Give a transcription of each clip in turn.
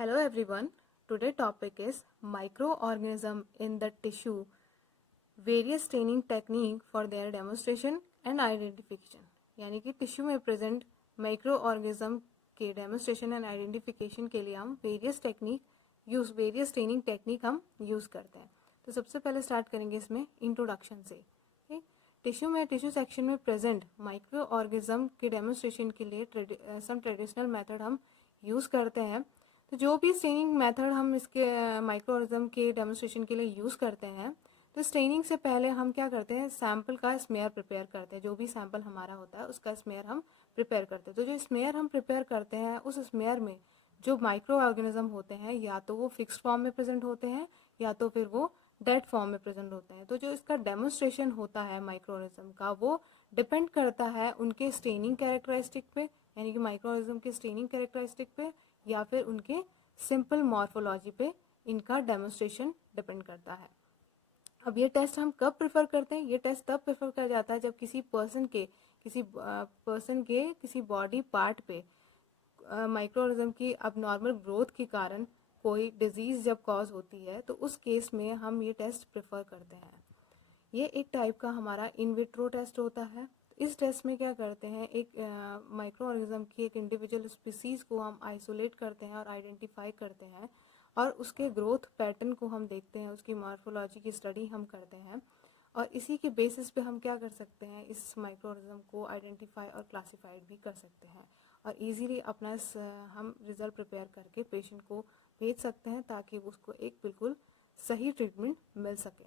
Hello everyone. Today topic is microorganism in the tissue, various staining technique for their demonstration and identification. यानी कि tissue में present micro organism के demonstration and identification के लिए हम various staining technique हम use करते हैं. तो सबसे पहले स्टार्ट करेंगे इसमें इंट्रोडक्शन से. टिश्यू सेक्शन में प्रेजेंट माइक्रो ऑर्गेनिज्म के डेमोस्ट्रेशन के लिए सम ट्रेडिशनल मेथड हम यूज़ करते हैं. तो जो भी स्टेनिंग मेथड हम इसके माइक्रो ऑर्गेनिज्म के डेमोस्ट्रेशन के लिए यूज़ करते हैं, तो स्टेनिंग से पहले हम क्या करते हैं, सैंपल का स्मेयर प्रिपेयर करते हैं. जो भी सैंपल हमारा होता है उसका स्मेयर हम प्रिपेयर करते हैं. तो जो स्मेयर हम प्रिपेयर करते हैं उस स्मेयर में जो माइक्रो ऑर्गेनिज्म होते हैं या तो वो फिक्स्ड फॉर्म में प्रेजेंट होते हैं या तो फिर वो डेड फॉर्म में प्रेजेंट होते हैं. तो जो इसका डेमोस्ट्रेशन होता है माइक्रो ऑर्गेनिज्म का, वो डिपेंड करता है उनके स्टेनिंग कैरेक्टरिस्टिक पे, यानी कि माइक्रो ऑर्गेनिज्म के स्टेनिंग कैरेक्टरिस्टिक पे या फिर उनके सिंपल मॉर्फोलॉजी पे इनका डेमोस्ट्रेशन डिपेंड करता है. अब ये टेस्ट हम कब प्रेफर करते हैं? ये टेस्ट तब प्रेफर किया जाता है जब किसी पर्सन के किसी बॉडी पार्ट पे माइक्रो ऑर्गेनिज्म की अबनॉर्मल ग्रोथ के कारण कोई डिजीज जब कॉज होती है, तो उस केस में हम ये टेस्ट प्रेफर करते हैं. ये एक टाइप का हमारा इन विट्रो टेस्ट होता है. इस टेस्ट में क्या करते हैं, एक माइक्रो ऑर्गेनिज्म की एक इंडिविजुअल स्पीसीज को हम आइसोलेट करते हैं और आइडेंटिफाई करते हैं और उसके ग्रोथ पैटर्न को हम देखते हैं, उसकी मॉर्फोलॉजी की स्टडी हम करते हैं और इसी के बेसिस पे हम क्या कर सकते हैं, इस माइक्रो ऑर्गेनिज्म को आइडेंटिफाई और क्लासीफाइड भी कर सकते हैं और इजीली अपना हम रिजल्ट प्रिपेयर करके पेशेंट को भेज सकते हैं ताकि उसको एक बिल्कुल सही ट्रीटमेंट मिल सके.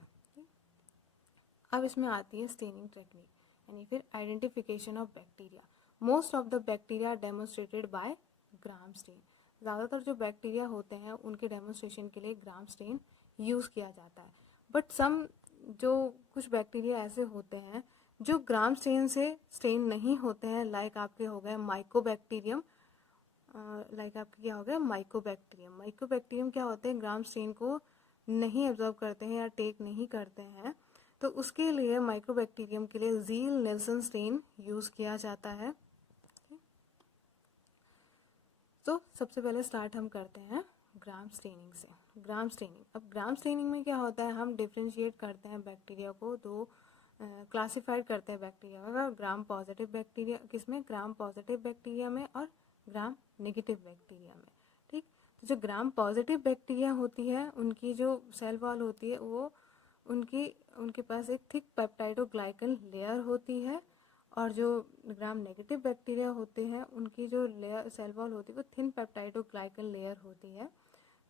अब इसमें आती है स्टेनिंग टेक्निक, यानी फिर identification of bacteria. Most of the bacteria demonstrated by Gram stain. ज़्यादातर जो बैक्टीरिया होते हैं उनके डेमोस्ट्रेशन के लिए ग्राम स्टेन यूज़ किया जाता है. बट कुछ बैक्टीरिया ऐसे होते हैं जो ग्राम स्टेन से स्टेन नहीं होते हैं. लाइक आपके हो गए माइकोबैक्टीरियम. माइकोबैक्टीरियम क्या होते हैं, ग्राम स्टेन को नहीं एब्जॉर्ब करते हैं या टेक नहीं करते हैं. तो उसके लिए माइक्रोबैक्टीरियम के लिए ज़ील नेल्सन स्टेन यूज़ किया जाता है. तो सबसे पहले स्टार्ट हम करते हैं ग्राम स्टेनिंग से. ग्राम स्टेनिंग में क्या होता है, हम डिफ्रेंशिएट करते हैं बैक्टीरिया को, दो क्लासिफाइड करते हैं बैक्टीरिया में. ग्राम पॉजिटिव बैक्टीरिया किसमें, ग्राम पॉजिटिव बैक्टीरिया में और ग्राम नेगेटिव बैक्टीरिया में. ठीक. तो जो ग्राम पॉजिटिव बैक्टीरिया होती है उनकी जो सेल वॉल होती है वो उनके पास एक थिक पेप्टाइडोग्लाइकन लेयर होती है और जो ग्राम नेगेटिव बैक्टीरिया होते हैं उनकी जो लेयर सेल वॉल होती है वो थिन पेप्टाइडोग्लाइकन लेयर होती है.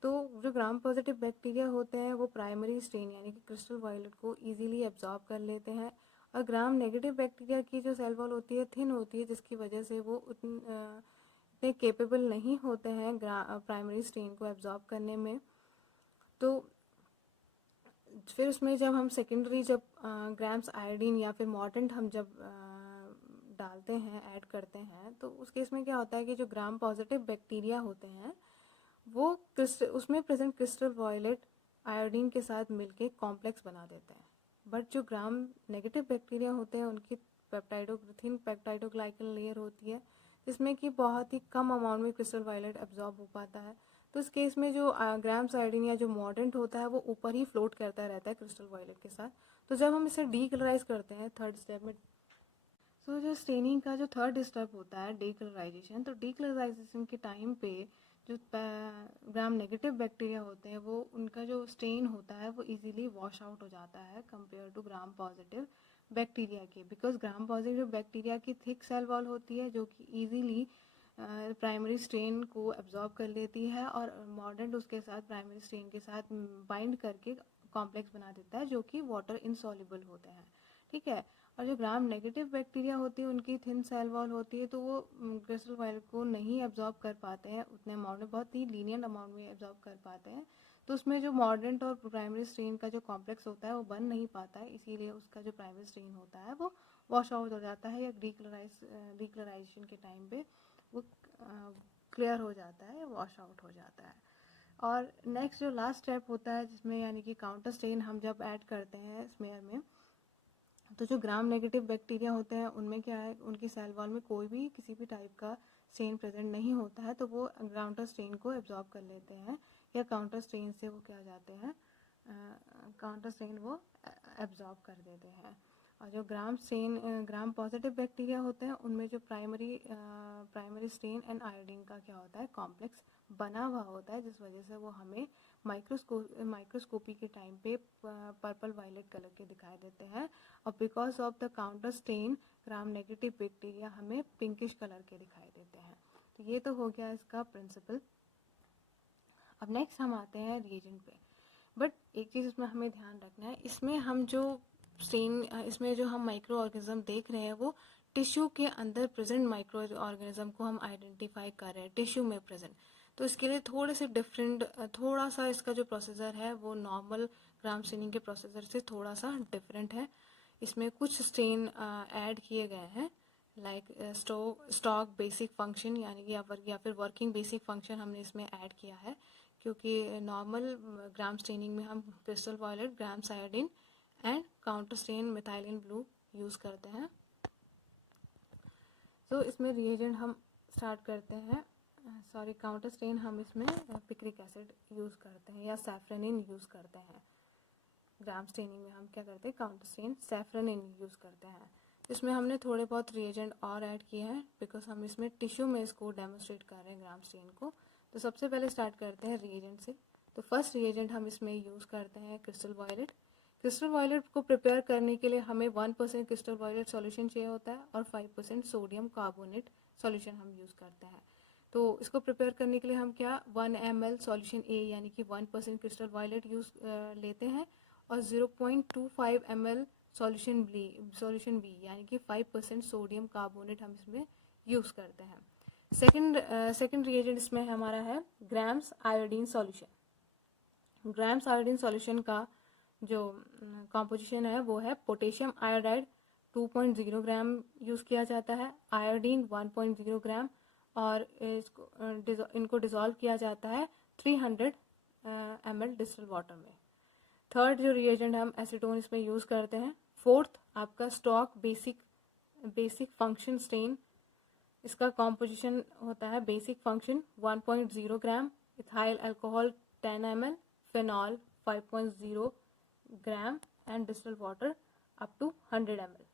तो जो ग्राम पॉजिटिव बैक्टीरिया होते हैं वो प्राइमरी स्टेन यानी कि क्रिस्टल वायलेट को इजीली एब्जॉर्ब कर लेते हैं और ग्राम नेगेटिव बैक्टीरिया की जो सेल वॉल होती है थिन होती है, जिसकी वजह से वो इतने केपेबल नहीं होते हैं प्राइमरी स्टेन को एब्जॉर्ब करने में. तो फिर उसमें जब हम जब ग्राम्स आयोडीन या फिर मॉर्टेंट हम जब डालते हैं, ऐड करते हैं, तो उस केस में क्या होता है कि जो ग्राम पॉजिटिव बैक्टीरिया होते हैं वो उसमें प्रेजेंट क्रिस्टल वायलेट आयोडीन के साथ मिलके कॉम्प्लेक्स बना देते हैं. बट जो ग्राम नेगेटिव बैक्टीरिया होते हैं उनकी थिन पेप्टाइडोग्लाइकन लेयर होती है जिसमें कि बहुत ही कम अमाउंट में क्रिस्टल वायलेट एब्जॉर्ब हो पाता है. तो इस केस में जो ग्राम्स आयोडीन या जो मॉर्डेंट होता है वो ऊपर ही फ्लोट करता रहता है क्रिस्टल वायलेट के साथ. तो जब हम इसे डीकलराइज करते हैं थर्ड स्टेप में, तो जो स्टेनिंग का जो थर्ड स्टेप होता है डीकलराइजेशन, तो डीकलराइजेशन के टाइम पे जो ग्राम नेगेटिव बैक्टीरिया होते हैं वो उनका जो स्टेन होता है वो इजीली वॉश आउट हो जाता है compare to Gram positive bacteria के. बिकॉज ग्राम पॉजिटिव बैक्टीरिया की थिक सेल वॉल होती है जो कि इजीली प्राइमरी स्ट्रेन को एब्जॉर्ब कर लेती है और मॉर्डेंट उसके साथ प्राइमरी स्ट्रेन के साथ बाइंड करके कॉम्प्लेक्स बना देता है जो कि वाटर इनसॉल्युबल होते हैं. ठीक है. और जो ग्राम नेगेटिव बैक्टीरिया होती है उनकी थिन सेल वॉल होती है तो वो क्रिस्टल वायलेट को नहीं एब्जॉर्ब कर पाते हैं उतने अमाउंट में, बहुत ही लीनियंट अमाउंट में एब्जॉर्ब कर पाते हैं. तो उसमें जो मॉर्डेंट और प्राइमरी स्ट्रेन का जो कॉम्प्लेक्स होता है वो बन नहीं पाता है, इसीलिए उसका जो प्राइमरी स्ट्रेन होता है वो वॉश आउट हो जाता है या डीकलराइजेशन के टाइम पे वो क्लियर हो जाता है या वॉश आउट हो जाता है. और नेक्स्ट जो लास्ट स्टेप होता है जिसमें यानी कि काउंटर स्टेन हम जब ऐड करते हैं स्मेयर में, तो जो ग्राम नेगेटिव बैक्टीरिया होते हैं उनमें क्या है, उनकी सेल वॉल में कोई भी किसी भी टाइप का स्टेन प्रेजेंट नहीं होता है तो वो काउंटर स्टेन को एब्जॉर्ब कर लेते हैं, या काउंटर स्टेन से वो क्या जाते हैं, काउंटर स्टेन वो एब्जॉर्ब कर देते हैं। और जो ग्राम पॉजिटिव बैक्टीरिया होते हैं उनमें जो प्राइमरी स्टेन एंड आयोडीन का क्या होता है, कॉम्प्लेक्स बना हुआ होता है, जिस वजह से वो हमें माइक्रोस्कोपी के टाइम पे पर्पल वायलेट कलर के दिखाई देते हैं। और because of the counter stand gram negative bacteria हमें पिंकिश कलर के दिखाई देते हैं। तो ये तो हो गया इसका प्रिंसिपल। अब नेक्स्ट हम आते हैं रिएजेंट पे। बट एक चीज़ इसमें हमें ध्यान रखना है, इसमें हम माइक्रो ऑर्गेनिज्म देख रहे हैं वो टिश्यू के अंदर प्रेजेंट माइक्रो ऑर्गेनिज्म को हम आइडेंटिफाई कर रहे हैं टिश्यू में प्रेजेंट। तो इसके लिए थोड़ा सा इसका जो प्रोसीजर है वो नॉर्मल ग्राम स्टेनिंग के प्रोसीजर से थोड़ा सा डिफरेंट है। इसमें कुछ स्टेन ऐड किए गए हैं, लाइक स्टॉक बेसिक फंक्शन यानी कि या फिर वर्किंग बेसिक फंक्शन हमने इसमें ऐड किया है, क्योंकि नॉर्मल ग्राम स्टेनिंग में हम crystal violet, Gram's iodine and counter stain methylene blue use करते हैं। तो इसमें रिएजेंट हम स्टार्ट करते हैं, काउंटर स्टेन हम इसमें पिक्रिक एसिड यूज़ करते हैं या सैफ्रनिन यूज़ करते हैं। ग्राम स्टेनिंग में हम क्या करते हैं, काउंटर स्टेन सैफ्रनिन यूज़ करते हैं। इसमें हमने थोड़े बहुत रिएजेंट और ऐड किए हैं बिकॉज हम इसमें टिश्यू में इसको डेमोस्ट्रेट कर रहे हैं ग्राम स्टेन को। तो सबसे पहले स्टार्ट करते हैं रिएजेंट से। तो फर्स्ट रिएजेंट हम इसमें यूज़ करते हैं क्रिस्टल वायलेट। क्रिस्टल वायलेट को प्रिपेयर करने के लिए हमें 1% क्रिस्टल वायलेट सॉल्यूशन चाहिए होता है और 5% सोडियम कार्बोनेट सॉल्यूशन हम यूज़ करते हैं। तो इसको प्रिपेयर करने के लिए हम 1 ml सॉल्यूशन ए यानी कि 1% क्रिस्टल वायलेट लेते हैं और 0.25 ml सॉल्यूशन बी यानी कि 5% सोडियम कार्बोनेट हम इसमें यूज़ करते हैं। सेकंड रिएजेंट इसमें हमारा है grams iodine solution. Grams iodine solution का जो कॉम्पोजिशन है वो है पोटेशियम आयोडाइड 2.0 ग्राम यूज़ किया जाता है, आयोडीन 1.0 ग्राम, और इनको डिज़ोल्व किया जाता है 300 ml डिस्टिल वाटर में। थर्ड जो रिएजेंट हम एसीटोन इसमें यूज़ करते हैं। फोर्थ आपका स्टॉक बेसिक फंक्शन स्टेन, इसका कॉम्पोजिशन होता है basic function 1.0 gram, ethyl alcohol 10 ml, phenol 5.0 gram and distil water up to 100 ml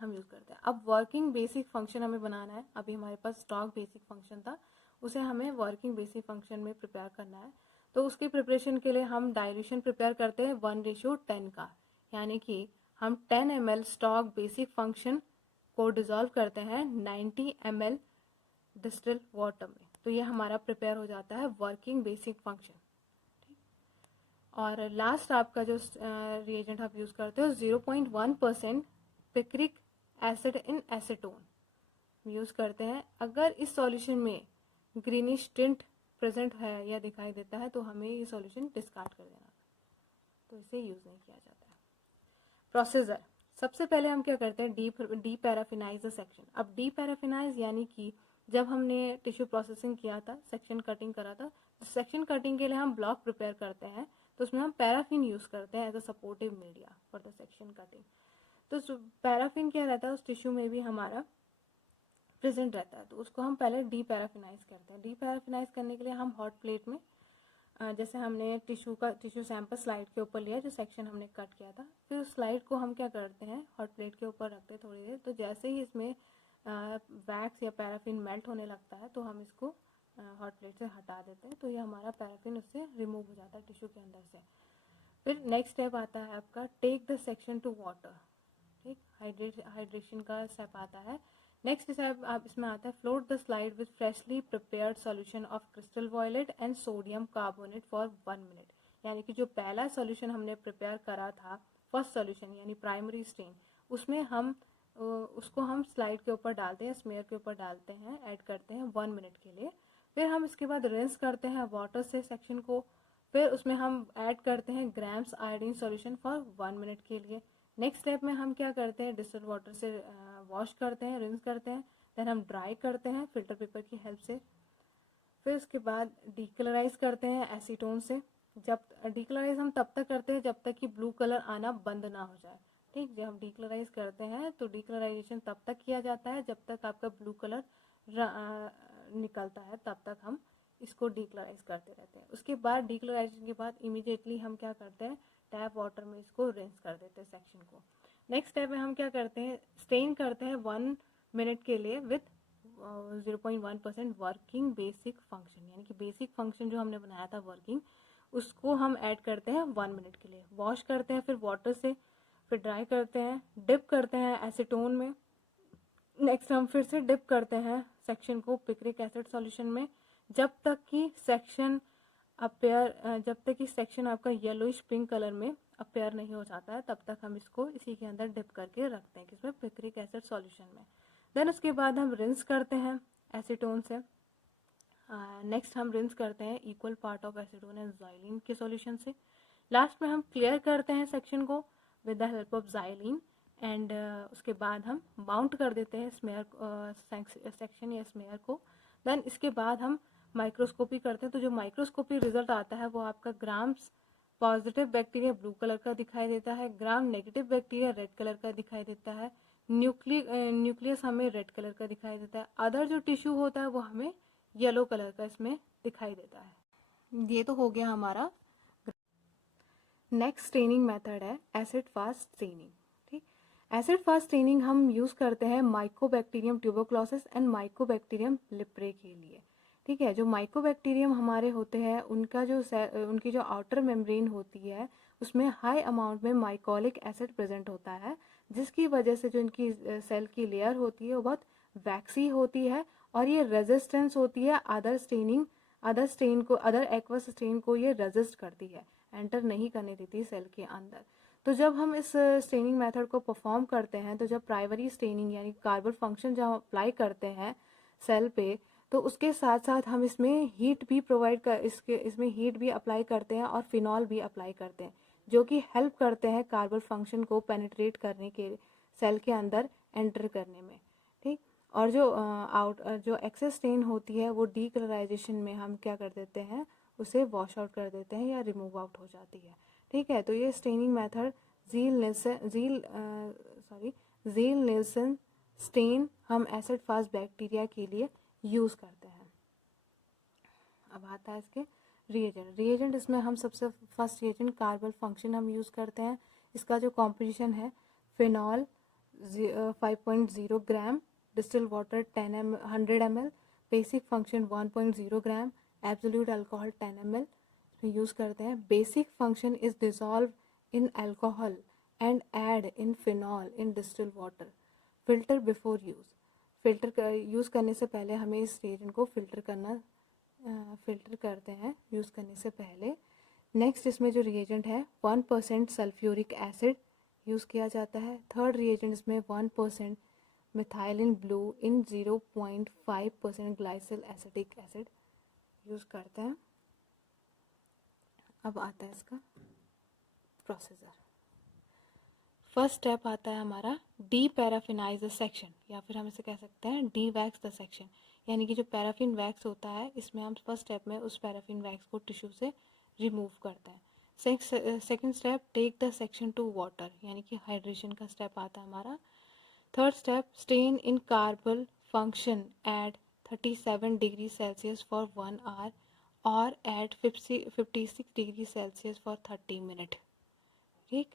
हम यूज़ करते हैं। अब वर्किंग बेसिक फंक्शन हमें बनाना है। अभी हमारे पास स्टॉक बेसिक फंक्शन था, उसे हमें वर्किंग बेसिक फंक्शन में प्रिपेयर करना है। तो उसकी प्रिपरेशन के लिए हम डाइल्यूशन प्रिपेयर करते हैं 1:10 का, यानी कि हम 10 ml स्टॉक बेसिक फंक्शन को डिज़ोल्व करते हैं 90 ml डिस्टिल वाटर में। तो ये हमारा प्रिपेयर हो जाता है वर्किंग बेसिक फंक्शन। और लास्ट आपका जो रिएजेंट आप यूज़ करते हो 0.1% picric acid in acetone use करते हैं। अगर इस सॉल्यूशन में ग्रीनिश टिंट प्रेजेंट है या दिखाई देता है तो हमें ये सॉल्यूशन डिस्कार्ड कर देना, तो इसे यूज़ नहीं किया जाता है। प्रोसीजर, सबसे पहले हम क्या करते हैं, डी पैराफिनाइज द सेक्शन। अब डी पैराफिनाइज यानी कि जब हमने टिश्यू प्रोसेसिंग किया था, सेक्शन कटिंग करा था, तो सेक्शन कटिंग के लिए हम ब्लॉक प्रिपेयर करते हैं, तो उसमें हम पैराफिन यूज़ करते हैं as a supportive media for the section cutting. तो पैराफिन क्या रहता है, उस टिश्यू में भी हमारा प्रेजेंट रहता है, तो उसको हम पहले डी पैराफिनाइज करते हैं। डी पैराफिनाइज करने के लिए हम हॉट प्लेट में जैसे हमने टिश्यू सैंपल स्लाइड के ऊपर लिया जो सेक्शन हमने कट किया था, फिर उस स्लाइड को हम क्या करते हैं हॉट प्लेट के ऊपर रखते हैं थोड़ी देर। तो जैसे ही इसमें वैक्स या पैराफिन मेल्ट होने लगता है तो हम इसको हॉट प्लेट से हटा देते हैं, तो ये हमारा पैराफिन उससे रिमूव हो जाता है टिश्यू के अंदर से। फिर नेक्स्ट स्टेप आता है आपका take the section to water, ठीक, हाइड्रेशन का स्टेप आता है। नेक्स्ट स्टेप आप इसमें आता है float the slide with freshly prepared solution of crystal violet and sodium carbonate for 1 minute. यानी कि जो पहला सॉल्यूशन हमने प्रिपेयर करा था, फर्स्ट सॉल्यूशन यानी प्राइमरी स्टेन, उसमें हम उसको हम स्लाइड के ऊपर डालते हैं, स्मेयर के ऊपर डालते हैं, ऐड करते हैं 1 मिनट के लिए। फिर हम इसके बाद रिंस करते हैं वाटर से सेक्शन को, फिर उसमें हम ऐड करते हैं grams iodine solution for 1 minute के लिए। नेक्स्ट स्टेप में हम क्या करते हैं, डिस्टिल्ड वाटर से वॉश करते हैं, रिंस करते हैं, देन हम ड्राई करते हैं फिल्टर पेपर की हेल्प से। फिर उसके बाद डीकलराइज करते हैं एसीटोन से। जब डीकलराइज हम तब तक करते हैं जब तक कि ब्लू कलर आना बंद ना हो जाए, ठीक। जब हम डीकलराइज करते हैं तो डीकलराइजेशन तब तक किया जाता है जब तक आपका ब्लू कलर निकलता है तब तक हम इसको डीक्लोराइज करते रहते हैं। उसके बाद डीक्लोराइजेशन के बाद इमीडिएटली हम क्या करते हैं, टैप वाटर में इसको रिंस कर देते हैं सेक्शन को। नेक्स्ट स्टेप में हम क्या करते हैं, स्टेन करते हैं 1 मिनट के लिए विथ 0.1% वर्किंग बेसिक फंक्शन, यानी कि बेसिक फंक्शन जो हमने बनाया था वर्किंग, उसको हम ऐड करते हैं 1 मिनट के लिए। वॉश करते हैं फिर वाटर से, फिर ड्राई करते हैं, डिप करते हैं एसीटोन में। नेक्स्ट हम फिर से डिप करते हैं सेक्शन को पिक्रिक एसिड सॉल्यूशन में, जब तक कि सेक्शन आपका येलोइश पिंक कलर में अपेयर नहीं हो जाता है, तब तक हम इसको इसी के अंदर डिप करके रखते हैं किसमें, पिक्रिक एसिड सॉल्यूशन में। देन उसके बाद हम रिंस करते हैं एसीटोन से। नेक्स्ट हम रिंस करते हैं equal part of acetone and xylene के सॉल्यूशन से। लास्ट में हम क्लियर करते हैं सेक्शन को with the help of xylene and उसके बाद हम माउंट कर देते हैं स्मेयर सेक्शन या स्मेयर को। देन इसके बाद हम माइक्रोस्कोपी करते हैं, तो जो माइक्रोस्कोपी रिजल्ट आता है वो आपका grams positive bacteria blue colour का दिखाई देता है, gram negative bacteria red colour का दिखाई देता है, न्यूक्लियस हमें रेड कलर का दिखाई देता है, अदर जो टिश्यू होता है वो हमें येलो कलर का इसमें दिखाई देता है। ये तो हो गया हमारा। नेक्स्ट स्टेनिंग मेथड है एसिड फास्ट स्टेनिंग। ठीक, एसिड फास्ट स्टेनिंग हम यूज़ करते हैं Mycobacterium tuberculosis and Mycobacterium libre के लिए। ठीक है, जो माइकोबैक्टीरियम हमारे होते हैं उनकी जो आउटर मेम्ब्रेन होती है उसमें हाई अमाउंट में माइकोलिक एसिड प्रेजेंट होता है, जिसकी वजह से जो इनकी सेल की लेयर होती है वो बहुत वैक्सी होती है और ये रेजिस्टेंस होती है अदर एक्वस स्टेन को ये रेजिस्ट करती है, एंटर नहीं करने देती सेल के अंदर। तो जब हम इस स्टेनिंग मेथड को परफॉर्म करते हैं, तो जब प्राइमरी स्टेनिंग यानी कार्बन फंक्शन जब अप्लाई करते हैं सेल पे, तो उसके साथ साथ हम इसमें हीट भी अप्लाई करते हैं और फिनॉल भी अप्लाई करते हैं, जो कि हेल्प करते हैं कार्बन फंक्शन को पेनिट्रेट करने के सेल के अंदर एंटर करने में। ठीक, और जो एक्सेस स्टेन होती है वो डीकलराइजेशन में हम क्या कर देते हैं, उसे वॉश आउट कर देते हैं या रिमूव आउट हो जाती है। ठीक है, तो ये staining method Ziehl Neelsen stain हम एसिड फास्ट बैक्टीरिया के लिए यूज़ करते हैं। अब आता है इसके रिएजेंट इसमें हम सबसे फर्स्ट रिएजेंट कार्बन फंक्शन हम यूज़ करते हैं। इसका जो कॉम्पोजिशन है, phenol 5.0 gram, distil water 100 ml, basic function 1.0 gram, absolute alcohol 10 ml इसमें यूज़ करते हैं। Basic fuchsin is dissolve in alcohol and add in phenol in distil water, filter before use. Use करने से पहले हमें इस रिएजेंट को फिल्टर करते हैं यूज़ करने से पहले। नेक्स्ट इसमें जो रिएजेंट है 1% सल्फ्यूरिक एसिड यूज़ किया जाता है। थर्ड रिएजेंट इसमें 1% methylene blue in 0.5% ग्लाइसिल acetic acid use करते हैं। अब आता है इसका प्रोसीजर। फर्स्ट स्टेप आता है हमारा डी पैराफिनाइज द सेक्शन, या फिर हम इसे कह सकते हैं डी वैक्स द सेक्शन, यानी कि जो पैराफिन वैक्स होता है इसमें हम फर्स्ट स्टेप में उस पैराफिन वैक्स को टिश्यू से रिमूव करते हैं। Second step take the section to water, यानी कि हाइड्रेशन का स्टेप आता है हमारा। Third step stain in carbol fuchsin at 37 degree Celsius for 1 hour और at 56 degree Celsius for 30 minute. ठीक,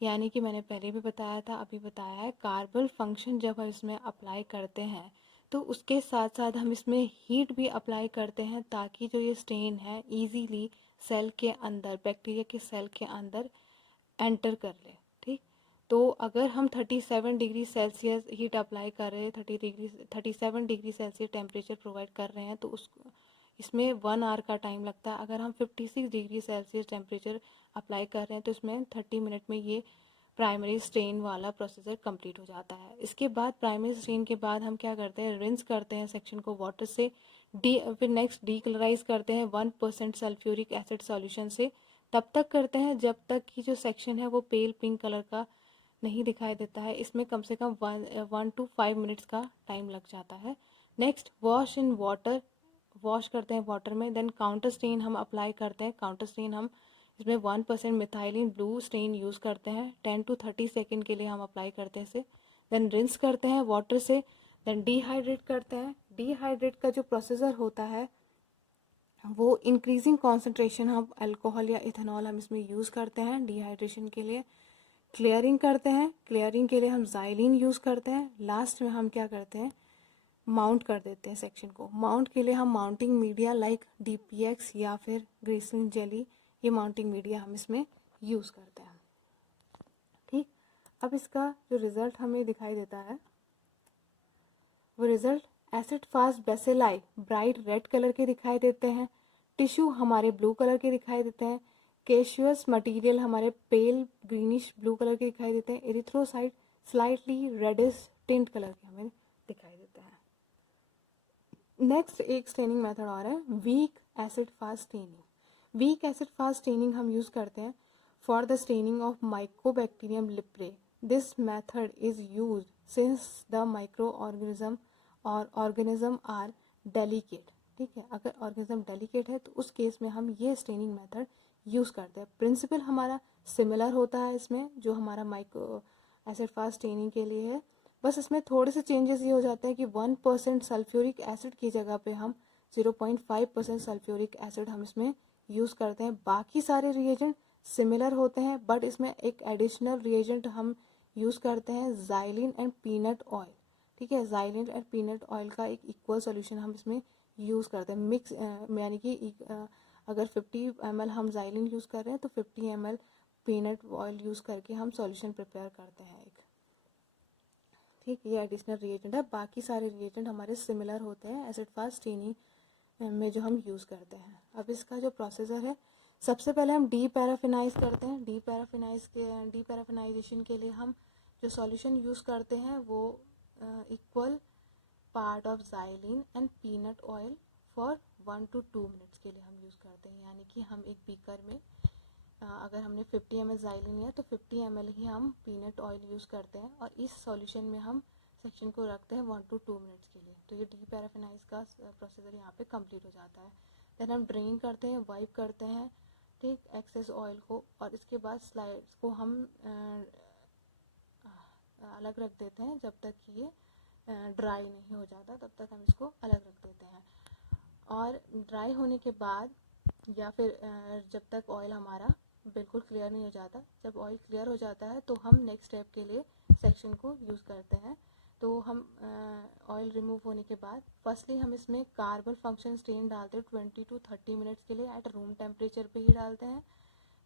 यानी कि मैंने पहले भी बताया था, अभी बताया है, कार्बन फंक्शन जब हम इसमें अप्लाई करते हैं तो उसके साथ साथ हम इसमें हीट भी अप्लाई करते हैं, ताकि जो ये स्टेन है इजीली सेल के अंदर, बैक्टीरिया के सेल के अंदर एंटर कर ले। ठीक, तो अगर हम 37 डिग्री सेल्सियस हीट अप्लाई कर रहे हैं, 37 डिग्री सेल्सियस टेम्परेचर प्रोवाइड कर रहे हैं, तो इसमें 1 आवर का टाइम लगता है। अगर हम 56 डिग्री सेल्सियस टेम्परेचर अप्लाई कर रहे हैं तो इसमें 30 मिनट में ये प्राइमरी स्टेन वाला प्रोसीजर कंप्लीट हो जाता है। इसके बाद प्राइमरी स्टेन के बाद हम क्या करते हैं, रिंस करते हैं सेक्शन को वाटर से, फिर नेक्स्ट डीकलराइज करते हैं 1% सल्फ्यूरिक एसिड सॉल्यूशन से। तब तक करते हैं जब तक कि जो सेक्शन है वो पेल पिंक कलर का नहीं दिखाई देता है। इसमें कम से कम 1 to 5 मिनट्स का टाइम लग जाता है। नेक्स्ट वॉश करते हैं वाटर में। देन काउंटर स्टेन हम अप्लाई करते हैं। काउंटर स्टेन हम इसमें 1% मिथाइलिन ब्लू स्टेन यूज़ करते हैं। 10 to 30 सेकेंड के लिए हम अप्लाई करते हैं इसे। देन रिंस करते हैं वाटर से। देन डिहाइड्रेट करते हैं। डिहाइड्रेट का जो प्रोसीजर होता है वो इंक्रीजिंग कॉन्सेंट्रेशन, हम अल्कोहल या इथेनॉल हम इसमें यूज़ करते हैं डिहाइड्रेशन के लिए। क्लियरिंग करते हैं, क्लियरिंग के लिए हम ज़ाइलिन यूज़ करते हैं। लास्ट में हम क्या करते हैं, माउंट कर देते हैं सेक्शन को। माउंट के लिए हम माउंटिंग मीडिया लाइक DPX या फिर ग्लिसरीन जेली, ये माउंटिंग मीडिया हम इसमें यूज़ करते हैं। ठीक, अब इसका जो रिज़ल्ट हमें दिखाई देता है वो result acid fast bacilli bright red colour के दिखाई देते हैं, टिश्यू हमारे ब्लू कलर के दिखाई देते हैं, केशियस मटेरियल हमारे पेल ग्रीनिश ब्लू कलर के दिखाई देते हैं, erythrocyte slightly reddish tint colour के हमें दिखाई देते हैं। नेक्स्ट एक स्टेनिंग मेथड और है weak acid fast staining. Weak acid fast staining हम यूज़ करते हैं for the staining of Mycobacterium libre. This method is use since the micro organism और ऑर्गेनिज्म आर डेलिकेट। ठीक है, अगर ऑर्गेनिज्म डेलिकेट है तो उस केस में हम ये स्टेनिंग मेथड यूज़ करते हैं। प्रिंसिपल हमारा सिमिलर होता है इसमें जो हमारा माइक्रो एसिड फास्ट स्टेनिंग के लिए है, बस इसमें थोड़े से चेंजेस ये हो जाते हैं कि 1% सल्फ्यूरिक एसिड की जगह पे हम 0.5% सल्फ्यूरिक एसिड हम इसमें यूज़ करते हैं। बाकी सारे रिएजेंट सिमिलर होते हैं, बट इसमें एक एडिशनल रिएजेंट हम यूज़ करते हैं ज़ाइलिन एंड पीनट ऑयल। ठीक है, ज़ाइलिन एंड पीनट ऑयल का एक इक्वल सोल्यूशन हम इसमें यूज़ करते हैं। मिक्स यानी कि अगर 50 ml हम ज़ाइलिन यूज़ कर रहे हैं तो 50 ml पीनट ऑयल यूज़ करके हम सॉल्यूशन प्रिपेयर करते हैं एक। ठीक, ये एडिशनल रिएजेंट है, बाकी सारे रिएजेंट हमारे सिमिलर होते हैं एसिड फास्ट स्टेनिंग में जो हम यूज़ करते हैं। अब इसका जो प्रोसीजर है, सबसे पहले हम डीपैराफिनाइज करते हैं। डीपैराफिनाइजेशन के लिए हम जो सॉल्यूशन यूज़ करते हैं वो equal part of xylene and peanut oil for 1 to 2 minutes के लिए हम यूज़ करते हैं। यानी कि हम एक बीकर में अगर हमने 50 ml ज़ाइलिन लिया तो 50 ml ही हम पीनट ऑयल यूज़ करते हैं और इस सॉल्यूशन में हम सेक्शन को रखते हैं 1 to 2 मिनट्स के लिए। तो ये डीपैराफिनाइज का प्रोसीजर यहाँ पे कंप्लीट हो जाता है। देन हम ड्रेन करते हैं, वाइप करते हैं ठीक एक्सेस ऑयल को, और इसके बाद स्लाइड्स को हम अलग रख देते हैं। जब तक कि ये ड्राई नहीं हो जाता तब तक हम इसको अलग रख देते हैं। और ड्राई होने के बाद या फिर जब तक ऑयल हमारा बिल्कुल क्लियर नहीं हो जाता, जब ऑयल क्लियर हो जाता है तो हम नेक्स्ट स्टेप के लिए सेक्शन को यूज़ करते हैं। तो हम ऑयल रिमूव होने के बाद फर्स्टली हम इसमें कार्बन फंक्शन स्टेन डालते हैं 20 to 30 मिनट्स के लिए एट रूम टेम्परेचर पे ही डालते हैं।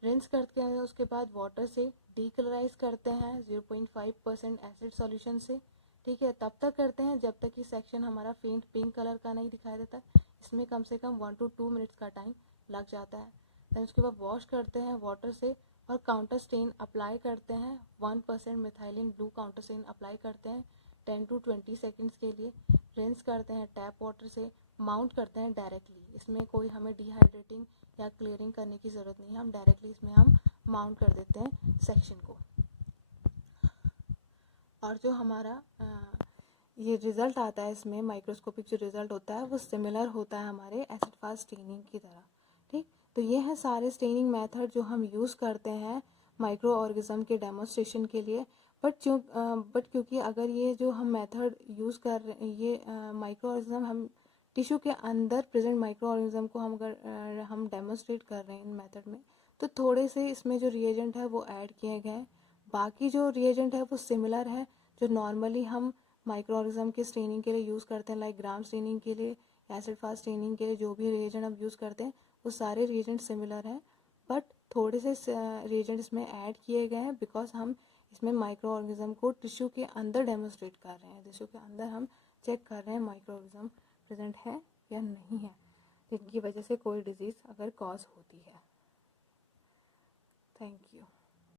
रिंस करते हैं, उसके बाद वाटर से डीकलराइज करते हैं 0.5% एसिड सॉल्यूशन से। ठीक है, तब तक करते हैं जब तक कि सेक्शन हमारा फेंट पिंक कलर का नहीं दिखाई देता। इसमें कम से कम 1 to 2 मिनट्स का टाइम लग जाता है। देन उसके बाद वॉश करते हैं वाटर से और काउंटर स्टेन अप्लाई करते हैं 1% methylene blue counter stand apply करते हैं 10 to 20 सेकेंड्स के लिए। रिंस करते हैं टैप वाटर से, माउंट करते हैं डायरेक्टली। इसमें कोई हमें डिहाइड्रेटिंग या क्लियरिंग करने की ज़रूरत नहीं है, हम डायरेक्टली इसमें हम माउंट कर देते हैं सेक्शन को। और जो हमारा ये रिज़ल्ट आता है इसमें माइक्रोस्कोपिक जो रिज़ल्ट होता है वो सिमिलर होता है हमारे एसिड फास्ट स्टेनिंग की तरह। ठीक, तो ये हैं सारे स्टेनिंग मेथड जो हम यूज़ करते हैं माइक्रो ऑर्गेनिज्म के डेमोन्स्ट्रेशन के लिए। बट क्योंकि अगर ये जो हम मेथड यूज़ कर रहे हैं ये माइक्रो ऑर्गेनिज्म हम टिश्यू के अंदर प्रेजेंट माइक्रो ऑर्गेनिज्म को हम अगर हम डेमोन्स्ट्रेट कर रहे हैं इन मेथड में, तो थोड़े से इसमें जो रिएजेंट है वो ऐड किए गए हैं। बाकी जो रिएजेंट है वो सिमिलर है जो नॉर्मली हम माइक्रो ऑर्गेनिज्म के स्टेनिंग के लिए यूज़ करते हैं, लाइक ग्राम स्टेनिंग के लिए, एसिड फास्ट स्टेनिंग के लिए जो भी रिएजेंट हम यूज़ करते हैं वो सारे रिएजेंट सिमिलर हैं। बट थोड़े से रिएजेंट इसमें ऐड किए गए हैं बिकॉज हम इसमें माइक्रो ऑर्गेनिज्म को टिश्यू के अंदर डेमोन्स्ट्रेट कर रहे हैं। टिश्यू के अंदर हम चेक कर रहे हैं माइक्रो ऑर्गेनिज्म प्रेजेंट है या नहीं है, जिनकी वजह से कोई डिजीज़ अगर कॉज होती है। Thank you.